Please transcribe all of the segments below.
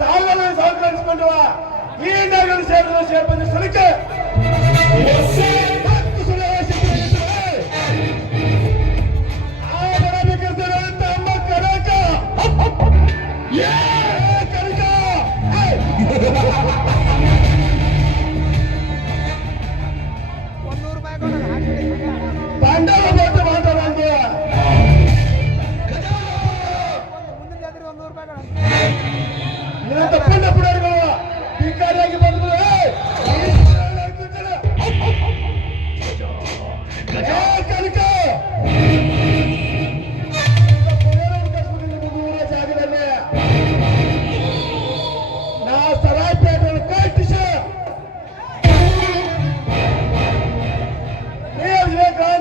ಸಾಲ ಸಾಲ ಕಳಿಸ್ಕೊಂಡ್ವಾ ಈ ನಗರ ಸೇರಿದ ಸೇರ್ಪಂದ್ರೆ ಸ್ಥಳಕ್ಕೆ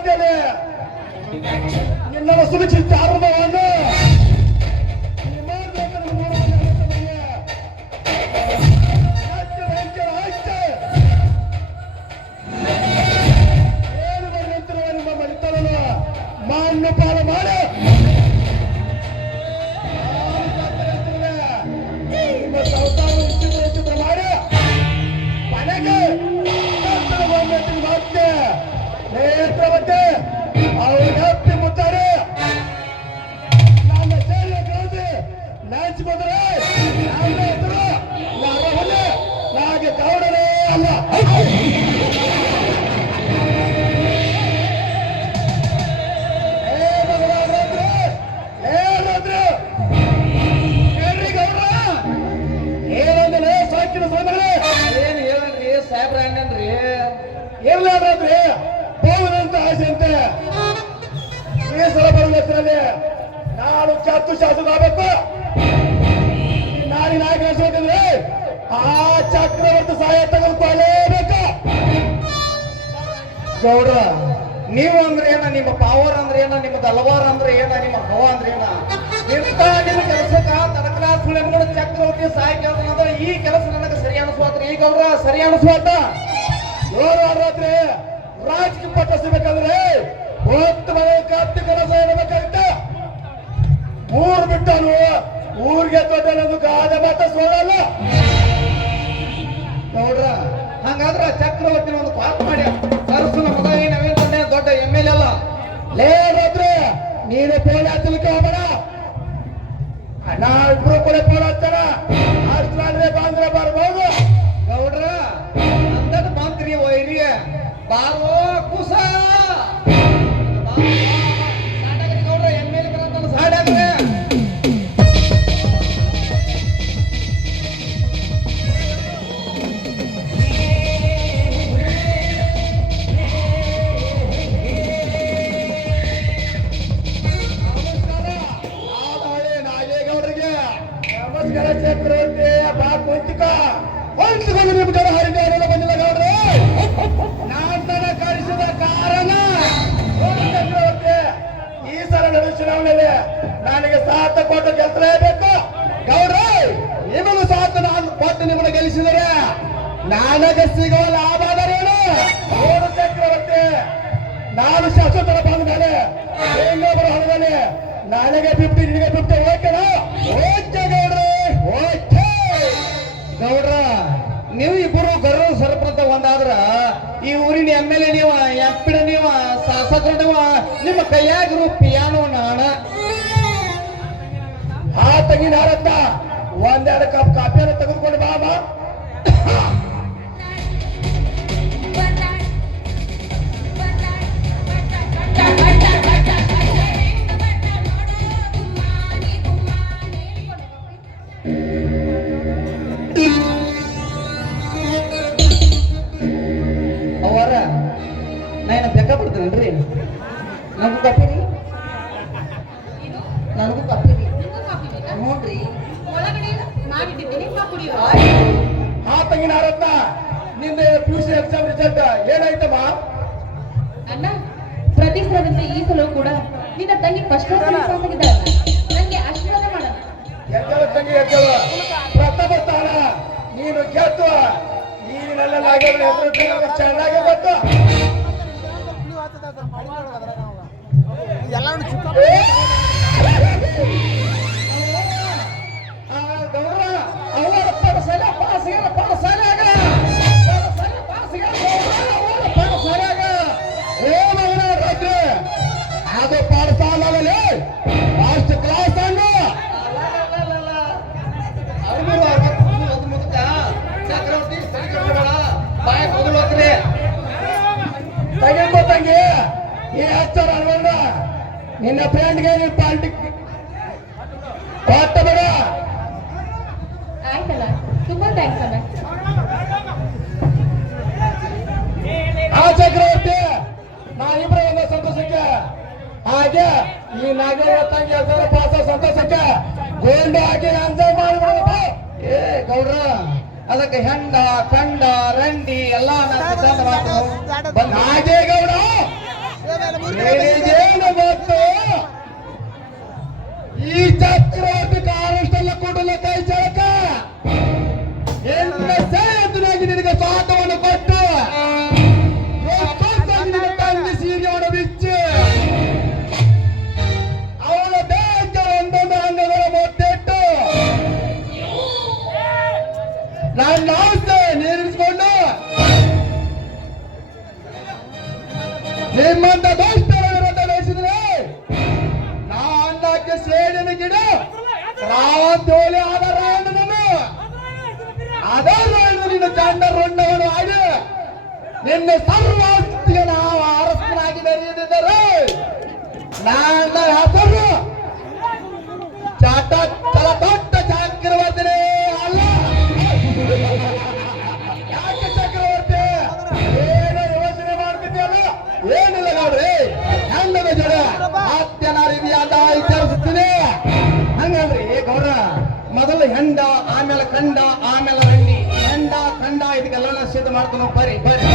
ಕ್ರಾಂತಿಯಲ್ಲಿ ನಿನ್ನ ಸುರಕ್ಷಿತ ಆರಂಭವನ್ನು ನೇತ್ರವತ್ತೆ ಅವ್ರಿಗೆ ಹತ್ತಿ ಮುಟ್ಟಾರೆ ನನ್ನ ಸೇರಿಯ ಕಳಿಸಿ ಲಾಂಚ್ ಬಂದ್ರೆ ನನ್ನ ಹೆಸರು ನಾಗವಲ್ಲ ನಾಗೆ ಗೌಡರೇ ಅಲ್ಲ. ಏ ಭಗವಾನ್ರೆ, ಏ ರುದ್ರ, ಹೇಳ್ರಿ ಗೌಡ್ರ. ಏನಂದ್ರೆ ಸಾಹೇಬ್ರ ಎಲ್ಲಾದ್ರಿ ಆಸೆ ಅಂತೆ ಈ ಸಲ ಬರುವ ಹೆಸರಲ್ಲಿ ನಾನು ಚತ್ತು ಶಾಸಕ ಆಗ್ಬೇಕು ನಾಡಿನ ನಾಯಕ ನಡೆಸಬೇಕಂದ್ರೆ ಆ ಚಕ್ರವರ್ತಿ ಸಹಾಯ ತೆಗೆದುಕೊಳ್ಳೇಬೇಕು ಗೌಡ್ರ, ನೀವು ಅಂದ್ರೆ ಏನ, ನಿಮ್ಮ ಪವರ್ ಅಂದ್ರೆ ಏನ ನಿಮ್ಮ ತಲವಾರ್ ಅಂದ್ರೆ ಏನ, ನಿಮ್ಮ ಹವ ಅಂದ್ರೆ ಏನ? ಇಂತ ನಿಮ್ಮ ಕೆಲಸಕ್ಕ ತಡಕಲ ಸುಳಿಮಗಳು ಚಕ್ರವರ್ತಿ ಸಹಾಯ ಕೇಳ್ತಾನಂದ್ರೆ ಈ ಕೆಲಸ ನನಗೆ ಸರಿ ಅನಿಸ್ವಾತ್ರಿ ಈ ಗೌಡ್ರ, ಸರಿ ಅನಿಸ್ವಾತ? ಗೌರವ ರಾಜಕೀಯ ಪಟ್ಟಿಸಬೇಕಾದ್ರೆ ಹೊತ್ತು ಮನೆ ಕತ್ತು ಕೆಲಸ ಊರ್ ಬಿಟ್ಟನು ಊರಿಗೆ ದೊಡ್ಡ ಗಾದೆ ಮಾತ ಸೋಡಲ್ಲ ನೋಡ್ರ, ಹಂಗಾದ್ರ ಚಕ್ರವರ್ತಿನ ಒಂದು ಪಾತ್ ಮಾಡಿ. ಸರಸನ ಮಗ ಏನೇ ದೊಡ್ಡ ಎಂ ಎಲ್ ಅಲ್ಲ. ಲೇ ರಾತ್ರಿ ನೀನು ಫೋನ್ ಹಚ್ಚಲಿಕ್ಕೆ ಹೋಗ್ಬೇಡ. ನಾ ಇಬ್ರು ಕೂಡ ಫೋನ್ ಹಚ್ತಾನ ಅಷ್ಟಾದ್ರೆ ಬಂದ್ರೆ ಬರ್ಬೋದು. ಗೌಡ್ರ ಅಂದದ ಬಂತ್ರಿ ವೈರಿಯ. ಬಾರೋ ಕುಸ ಚಕ್ರವರ್ತಿ ಬಾ ಕುಂತಿಕ ಹೊಂಚಿಕೊಂಡು ನಿಮ್ಮ ಈ ಸಲ ನಡೆಯುವ ಚುನಾವಣೆಯಲ್ಲಿ ನನಗೆ ಸಾಥ ಕೊಟ್ಟು ಗೆಲ್ಸಲೇಬೇಕು. ಗೌಡ್ರಿ, ನಿಮಗೂ ಸಾಥ ನಾನು ಕೊಟ್ಟು ನಿಮ್ಮನ್ನು ಗೆಲ್ಲಿಸಿದರೆ ನನಗೆ ಸಿಗುವ ಲಾಭ ಅದರೇನು ಗೌಡ ಚಕ್ರವರ್ತಿ ನಾನು ಶಾಸಕರ ಬಂದ ಮೇಲೆ ಇನ್ನೊಬ್ಬರ ಹೊರದಲ್ಲಿ ನನಗೆ ಫಿಫ್ಟಿ ನಿನಗೆ ಫಿಫ್ಟಿ ನೀವ ನಿಮ್ಮ ಕೈಯಾಗಿರು ಪಿಯಾನೋ ನಾಣ ಆ ತಂಗಿನ ಹಾರತ್ತ ಒಂದೆರಡು ಕಪ್ ಕಾಫಿಯನ್ನು ತೆಗೆದುಕೊಂಡು ಬಾ. ಆ ತೆಂಗಿನ ಹಾರತ್ತ ನಿಂದ P U C exam result ಏನಾಯ್ತಮ್ಮ? ಅಣ್ಣ ಪ್ರತಿ ಸಲದಂತೆ ಈ ಸಲ ಕೂಡ ನಿನ್ನ ತಂಗಿ ಫಸ್ಟ್ ಕ್ಲಾಸ್ ನಂಗೆ ಆಶೀರ್ವಾದ ಮಾಡೋಣ ಎದ್ದವ ತಂಗಿ ಎದ್ದವ ಪ್ರಥಮ ಸ್ಥಾನ ನೀನು ಗೆದ್ದು ಈಗಿನೆಲ್ಲ ನಾಗೇಂದ್ರ ಹೆಸರು ಚೆನ್ನಾಗಿ ಗೊತ್ತು ಎಲ್ಲಾನು ಚಿಕ್ಕ ಲಾಸ್ಟ್ ಕ್ಲಾಸ್ ಹಂಗ ಚಕ್ರವರ್ತಿ ಬಾಯಕ್ ಹೋಗ್ತೀನಿ ತಗೊಂಡ್ ತಂಗಿ ಹಚ್ಚಾರ ಅಲ್ವಂದ ನಿನ್ನ ಫ್ರೆಂಡ್ಗೆ ನೀನ್ ಪಾಲ್ಟಿ ಕೊಟ್ಟ ಬೇಡ. ಆಯ್ತಲ್ಲ ತುಂಬಾ ಥ್ಯಾಂಕ್ಸ್ ಅಣ್ಣ ಆ ಚಕ್ರವರ್ತಿ ನಾವಿಬ್ರ ಒಂದು ಸಂತೋಷಕ್ಕೆ ಹಾಗೆ ಈ ನಾಗರ ತಂಗಿ ಹೆಸರು ಪಾಸ ಸಂತೋಷಕ್ಕೆ ಗೋಲ್ಡ್ ಹಾಕಿ ಎಂಜಾಯ್ ಮಾಡ್ಬಿಡೋದು. ಏ ಗೌಡ್ರ ಅದಕ್ಕೆ ಹೆಂಡ ಕಂಡ ರಂಡಿ ಎಲ್ಲಾ ನಾಲ್ಕು ಗೌಡ ಈ ಚಕ್ರವರ್ತಿ ಕಾರಷ್ಟೆಲ್ಲ ಕೊಡಲ್ಲ ಆಸ್ತೆ ನೀರಿಸಿಕೊಂಡು. ನಿಮ್ಮಂತ ದುಷ್ಟರ ವಿರುದ್ಧ ನಡೆಸಿದ್ರೆ ನಾನ್ನಕ್ಕೆ ಸೇಡಿನ ಗಿಡ ರಾವತೋಲೆ ಆದ ರಾಯಣ್ಣನನ್ನು ಅದೇ ನಿನ್ನ ಚಂಡ ರೊಂಡವನು ಆಗಿ ನಿನ್ನ ಸರ್ವಾಸ್ತಿಗೆ ನಾವು ಅರಸನಾಗಿ ನಾ ನನ್ನ ರೀತಿಯಾದ ವಿಚಾರಿಸುತ್ತೀನಿ. ಹಂಗಲ್ರಿ ಗೌರ, ಮೊದಲು ಹೆಂಡ, ಆಮೇಲೆ ಕಂಡ, ಆಮೇಲೆ ಹಳ್ಳಿ. ಹೆಂಡ, ಕಂಡ, ಇದಕ್ಕೆಲ್ಲ ಸಿದ್ಧ ಮಾಡ್ತಾನ. ಬರ್ರಿ ಬರ್ರಿ